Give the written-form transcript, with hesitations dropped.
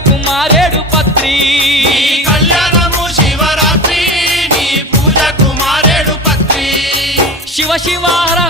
పూజకు మారేడు పత్రి కళ్యాణము శివరాత్రి నీ పూజకు మారేడు పత్రి శివ శివ హర